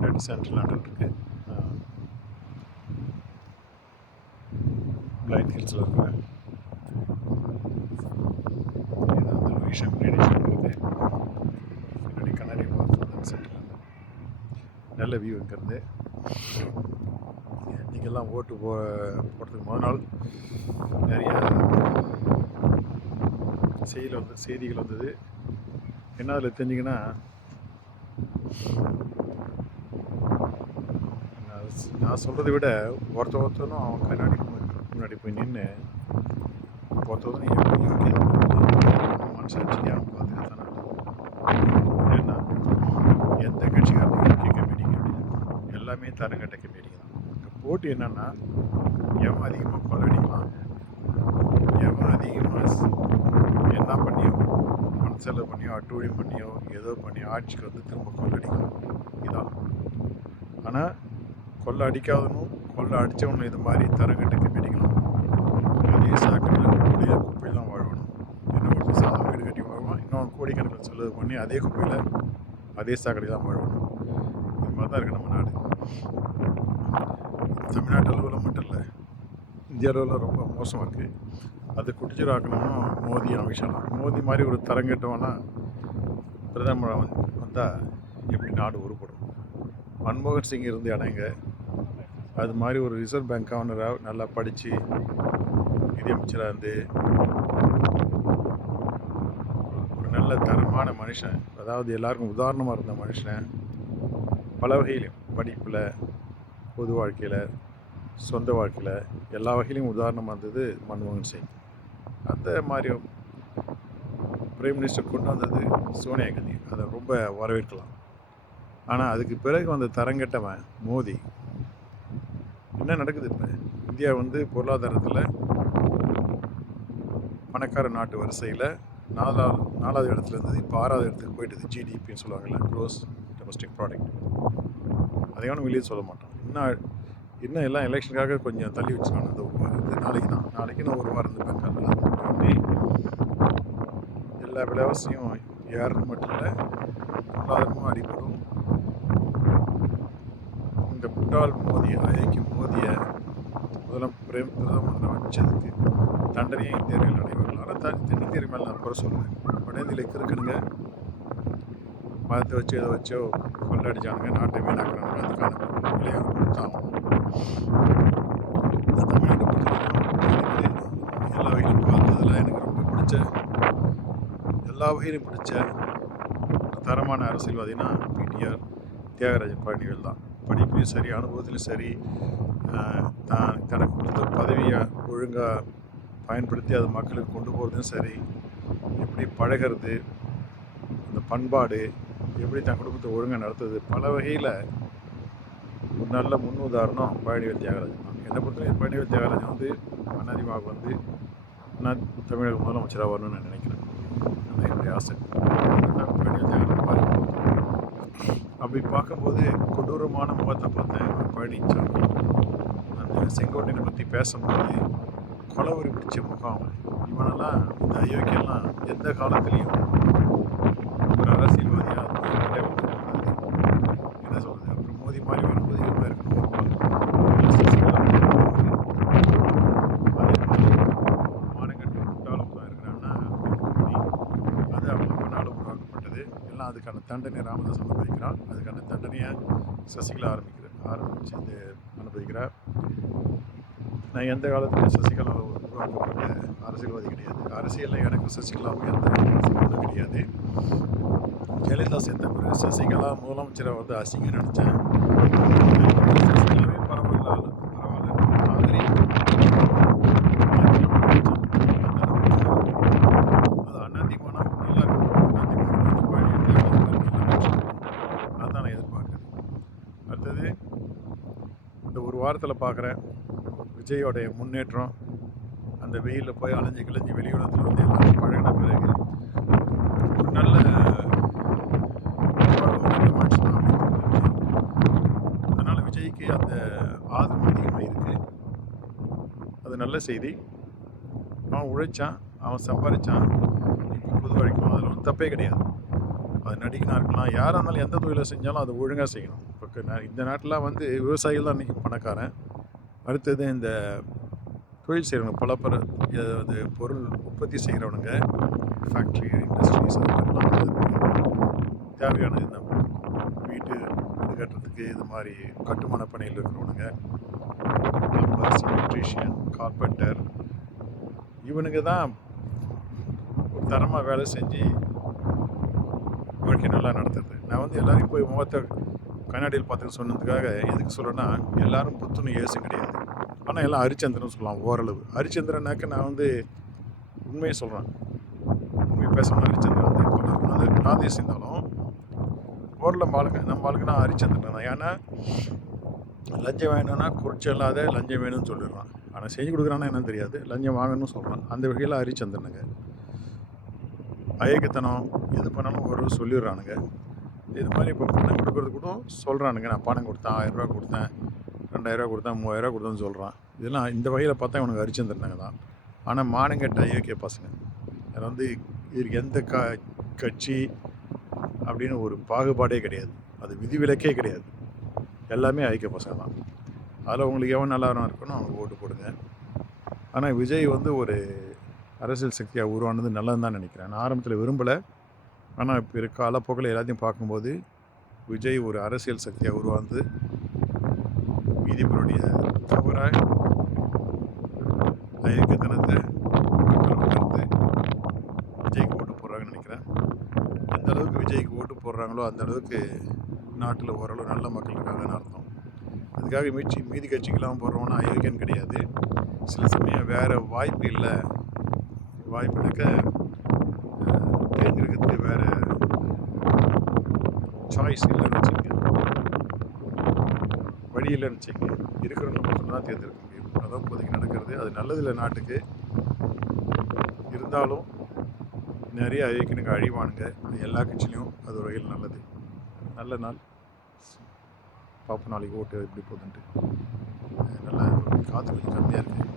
பின்னாடி central London இருக்குது. Blind ஹில்ஸில் இருக்கிறேன். இது வந்து லூயிஷன் மெடிடேஷன் இருக்குது. பின்னாடி கனரி வார்ஃப் சென்ட்ரல் லண்டன். நல்ல வியூ இங்கேருந்து. இன்றைக்கெல்லாம் ஓட்டு போடுறதுக்கு முதல் நாள் நிறைய செய்திகள் வந்தது. என்ன அதில் தெரிஞ்சிங்கன்னா, நான் சொல்கிறத விட ஒருத்தரும் அவன் கண்ணாடி முன்னாடி போய் நின்று ஒருத்தரும் மனசாட்சிக்கு அவன் பார்த்துக்கத்தானே. ஏன்னா எந்த கட்சிக்காரனும் யூகே கம்பெனிங்க அப்படின்னு எல்லாமே தரங்கட்ட கம்பெனிங்க தான். இந்த போட்டி என்னன்னா, எவன் அதிகமாக கொள்ளடிக்கலாம், எவன் அதிகமாக என்ன பண்ணியோ பணம் செலவு பண்ணியோ அட்டூழியம் பண்ணியோ ஏதோ பண்ணியோ ஆட்சிக்கு வந்து திரும்ப கொள்ளடிக்கலாம் இதான். ஆனால் கொள்ளை அடிக்காதனும் கொள்ளை அடித்தவனும் இது மாதிரி தரங்கட்ட கம்பெனிகளும் அதே சாக்கடையில் குப்பையெல்லாம் வாழணும். இன்னும் ஒருத்தர் சாதம் வீடு கட்டி வாழ்வான், இன்னொன்று கோடிக்கணக்கில் செலவு பண்ணி அதே குப்பையில் அதே சாக்கடை தான் வாழணும். இது மாதிரி தான் இருக்குது நம்ம நாடு. தமிழ்நாட்டு அளவில் மட்டும் இல்லை, இந்திய அளவில் ரொம்ப மோசமாக இருக்குது. அது குடிச்சிராக்கணும்னா மோதி அமித்ஷாலாம். மோதி மாதிரி ஒரு தரங்கட்டவனா பிரதமர் வந்தால் எப்படி நாடு உருப்படும்? மன்மோகன் சிங் இருந்து அடைங்க, அது மாதிரி ஒரு ரிசர்வ் பேங்க் கவர்னராக நல்லா படித்து நிதியமைச்சராக இருந்து ஒரு நல்ல தரமான மனுஷன், அதாவது எல்லாருக்கும் உதாரணமாக இருந்த மனுஷன், பல வகையிலும் படிப்பில், பொது வாழ்க்கையில், சொந்த வாழ்க்கையில் எல்லா வகையிலையும் உதாரணமாக இருந்தது மன்மோகன் சிங். அந்த மாதிரி பிரைம் மினிஸ்டர் கொண்டு வந்தது சோனியா காந்தி. அதை ரொம்ப வரவேற்கலாம். ஆனால் அதுக்கு பிறகு வந்த தரங்கட்டவன் மோடி. என்ன நடக்குது இப்போ? இந்தியா வந்து பொருளாதாரத்தில் பணக்கார நாட்டு வரிசையில் நாலாவது இடத்துல இருந்தது, இப்போ 6வது இடத்துக்கு போயிட்டுது. ஜிடிபின்னு சொல்லுவாங்கள்ல, க்ரோஸ் டொமஸ்டிக் ப்ராடக்ட். அதையான வெளியே சொல்ல மாட்டோம். இன்னும் எல்லாம் எலெக்ஷனுக்காக கொஞ்சம் தள்ளி வச்சுக்கான. அந்த நாளைக்கு நான் ஒரு வாரம் இருந்துப்பேன். அது எல்லா விலைவாசியும் ஏறது மட்டும் இல்லை, பொருளாதாரமும் அடிபடும். இந்த முட்டாள் அயோக்கிய மோதியை பிரதமர் வச்சதுக்கு தண்டனையை இந்தியர்கள் அடைவார்கள். ஆனால் தென்னிந்தியர் மேலே நான் குறை சொல்கிறேன். வட இந்தியில் இருக்கணுங்க மதத்தை வச்சு எதை வச்சோ கொண்டாடிச்சானுங்க, நாட்டை வீணாக்குறானுங்க. அதுக்கான விலையாக கொடுத்தாகும். இந்த தமிழ்நாட்டை பொறுத்தவரைக்கும் எனக்கு எல்லா வகையிலும் பார்த்ததில் எனக்கு ரொம்ப பிடிச்ச, எல்லா வகையிலும் பிடிச்ச தரமான அரசியல்வாதினா பிடிஆர் தியாகராஜன் பழனிவேல் தான். படிப்புலையும் சரி, அனுபவத்திலும் சரி, தனக்கு கொடுத்த பதவியை ஒழுங்காக பயன்படுத்தி அது மக்களுக்கு கொண்டு போகிறதும் சரி, எப்படி பழகிறது, அந்த பண்பாடு, எப்படி தன் குடும்பத்தை ஒழுங்காக நடத்துறது, பல வகையில் ஒரு நல்ல முன் உதாரணம் பழனிவேல் தியாகராஜன் தான். என்னை பொறுத்தவரைக்கும் பழனிவேல் தியாகராஜன் வந்து அதிகமாக வந்து நான் தமிழக முதலமைச்சராக வரணும்னு நான் நினைக்கிறேன். அது என்னுடைய ஆசை. பழனிவேல் தியாகராஜன் மாதிரி அப்படி பார்க்கும்போது கொடூரமான முகத்தை பார்த்தேன் பழனிசாமி. அந்த செங்கோட்டையனை பற்றி பேசும்போது கொலவரி பிடிச்ச முகம். இவனெல்லாம், இந்த அயோக்கியெல்லாம் எந்த காலத்துலேயும் ஒரு அரசியல்வாதியாக என்ன சொல்கிறது. அப்புறம் மோதி மாதிரி வரும்போது இவங்க இருக்கணும். அதே மாதிரி மானங்கட்டு முட்டாளம் தான் இருக்கிறான்னா அது அவங்க நாடு உருவாக்கப்பட்டது. எல்லாம் அதுக்கான தண்டனை ராமதாஸ் அனுபவிக்கிறான். அதுக்கான தண்டனையை சசிகலா ஆரம்பித்து அனுபவிக்கிறார். நான் எந்த காலத்துலையும் சசிகலா உருவாக்கப்பட்ட அரசியல்வாதி கிடையாது. அரசியலில் எனக்கு சசிகலாவும் எந்த அரசியல்வாதும் கிடையாது. ஜெயலலிதா சேர்ந்த பிறகு சசிகலா முதலமைச்சரை வந்து அசிங்க நினச்சேன். சசிகலாவே பரவாயில்ல மாதிரி அது அதிமுகனா நல்லா இருக்கும். அதுதான் நான் எதிர்பார்க்குறேன். அடுத்தது இந்த ஒரு வாரத்தில் பார்க்குறேன் விஜயோடைய முன்னேற்றம். அந்த வெயிலில் போய் அலைஞ்சு கிழிஞ்சு வெளியுலகத்தில் வந்து எல்லாரும் பழகின பிறகு ஒரு நல்ல மனுஷன் தான். அதனால் விஜய்க்கு அந்த ஆதரவு அதிகமாக இருக்குது. அது நல்ல செய்தி. அவன் உழைச்சான், அவன் சம்பாதிச்சான், இப்போ புது வரைக்கும் அதில் ஒன்றும் தப்பே கிடையாது. அது நடிகனாக இருக்கலாம், யாராக இருந்தாலும் எந்த தொழிலை செஞ்சாலும் அதை ஒழுங்காக செய்யணும். இப்போ இந்த நாட்டில் வந்து விவசாயிகள் தான் இன்றைக்கி பணக்காரன். அடுத்தது இந்த தொழில் செய்கிறவங்க, பல அது பொருள் உற்பத்தி செய்கிறவனுங்க, ஃபேக்ட்ரி இண்டஸ்ட்ரீஸ் அது மாதிரிலாம் தேவையான இந்த வீடு கட்டுறதுக்கு இது மாதிரி கட்டுமான பணியில் இருக்கிறவனுங்க, பிளம்பர்ஸ், எலக்ட்ரீஷியன், கார்பெண்டர், இவனுங்க தான் ஒரு தரமாக வேலை செஞ்சு வாழ்க்கை நல்லா நடத்துறது. நான் வந்து எல்லாரையும் போய் முகத்தை கண்ணாடியில் பார்த்து சொன்னதுக்காக எதுக்கு சொல்கிறேன்னா, எல்லாரும் புத்துணு ஏசு கிடையாது. ஆனால் எல்லாம் ஹரிச்சந்திரன் சொல்லலாம் ஓரளவு. ஹரிச்சந்திரனாக்க நான் வந்து உண்மையை சொல்கிறேன், உண்மை பேசணும். ஹரிச்சந்திரன் வந்து பலருக்கும் வந்து நாதேசி இருந்தாலும் ஓரளவு நம்ம ஆளுங்கன்னா ஹரிச்சந்திரன் தான். ஏன்னா லஞ்சம் வேணும்னா குறைச்சல் இல்லாத லஞ்சம் வேணும்னு சொல்லிடுறான். ஆனால் செஞ்சு கொடுக்குறான்னா என்னன்னு தெரியாது, லஞ்சம் வாங்கணும்னு சொல்கிறான். அந்த வகையில் ஹரிச்சந்திரனுங்க. அயக்கத்தனம் எது பண்ணாலும் ஒரு சொல்லிடுறானுங்க. இது மாதிரி இப்போ பணம் கொடுக்குறது கூட சொல்கிறானுங்க, நான் பணம் கொடுத்தேன், 1000 ரூபா கொடுத்தேன், 2000 ரூபா கொடுத்தேன், 3000 ரூபா கொடுத்தேன்னு சொல்கிறான். இதெல்லாம் இந்த வகையில் பார்த்தா இவனுக்கு ஹரிச்சந்திரனுங்க தான். ஆனால் மானங்கெட்ட ஐயோக்கிய பசங்க. அது வந்து இதுக்கு எந்த கட்சி அப்படின்னு ஒரு பாகுபாடே கிடையாது, அது விதிவிலக்கே கிடையாது. எல்லாமே ஐக்கிய பசங்க தான். அதில் உங்களுக்கு எவன் நல்லா இருக்கணும் அவனுக்கு ஓட்டு போடுங்க. ஆனால் விஜய் வந்து ஒரு அரசியல் சக்தியாக உருவானது நல்லதுன்னு தான் நினைக்கிறேன். நான் ஆரம்பத்தில் விரும்பலை, ஆனால் இப்போ இருக்க காலப்போக்கில் எல்லாத்தையும் பார்க்கும்போது விஜய் ஒரு அரசியல் சக்தியாக உருவானது மீதி பேருடைய தவறாக ஐக்கியத்தனத்தை உணர்ந்து விஜய்க்கு ஓட்டு போடுறாங்கன்னு நினைக்கிறேன். எந்த அளவுக்கு விஜய்க்கு ஓட்டு போடுறாங்களோ அந்த அளவுக்கு நாட்டில் ஓரளவு நல்ல மக்கள் இருக்காங்கன்னு அர்த்தம். அதுக்காக மீதி கட்சிக்கெல்லாம் போடுறோன்னா ஐக்கியம் கிடையாது. சில சமயம் வேறு வாய்ப்பு இல்லை, வாய்ப்புனாக்க தேர்ந்தெடுக்கிறதுக்கு வேறு சாய்ஸ் இல்லைன்னு வச்சுக்கோங்க, வழி இல்லைன்னு வச்சுக்கோங்க. இருக்கிறவங்க மட்டும்தான் தேர்ந்தெடுக்க முடியும். அதான் இப்போதைக்கு நடக்கிறது. அது நல்லதில்லை நாட்டுக்கு. இருந்தாலும் நிறைய ஐக்கியனுக்கு அழிவானுங்க எல்லா கட்சியிலையும். அது ஒரு வகையில் நல்லது. நல்ல நாள் பார்ப்போம் நாளைக்கு ஓட்டு எப்படி போகுதுன்ட்டு. நல்லா காற்று கொஞ்சம் கம்மியாக இருக்குது.